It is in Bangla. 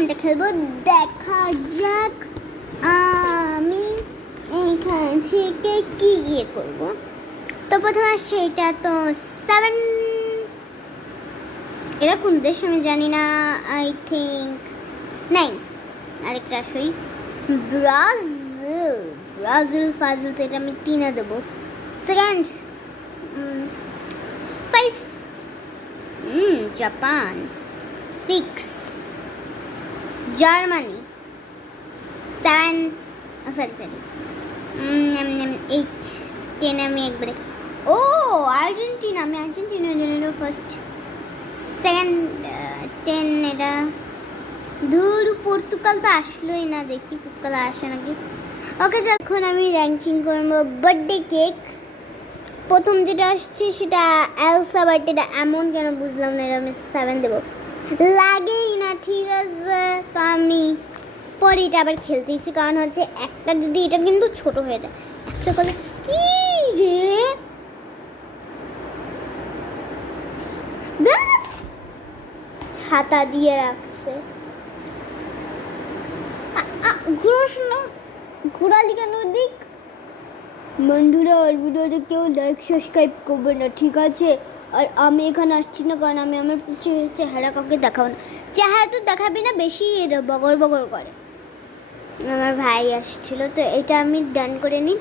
গেমটা খেলবো, দেখা যাক আমি এইখান থেকে কি গিয়ে করবো। তো প্রথমে আসছে এটা, তো 7, এরা কোন দেশ আমি জানি না, আই থিঙ্ক 9, আরেকটা আসই ব্রাজিল। ব্রাজিল ফাজিল, তো এটা আমি 3 দেবো। Second 5, Japan. 6 জার্মানি। 7, সরি 8, 10 আমি একবারে, ও আর্জেন্টিনা, আমি আর্জেন্টিনার জন্য ফার্স্ট। সেকেন্ড 10 এটা দূর, পর্তুগাল তো আসলোই না, দেখি পর্তুগাল আসে নাকি। ওকে, যখন আমি র্যাঙ্কিং করবো বার্থডে কেক, প্রথম যেটা আসছে সেটা এলসা, বাট এটা এমন কেন বুঝলাম না, এটা আমি 7 দেবো, লাগেই না। ঠিক আছে, তো আমি পরে এটা আবার খেলতেছি, কারণ হচ্ছে একটা যদি এটা কিন্তু ছোট হয়ে যায়, একটা করলে কি রে ছাতা দিয়ে রাখছে। ঘুরোস না, ঘোরালি কেন দিক। বন্ধুরা, আর ভিডিওতে কেউ লাইক সাবস্ক্রাইব করবে না, ঠিক আছে? আর আমি এখানে আসছি না, কারণ আমি আমার চেহারা কাউকে দেখাবো না। চেহারা তো দেখাবি না, বেশি বগর বগর করে। আমার ভাই আসছিল, তো এটা আমি ডান করে নিই।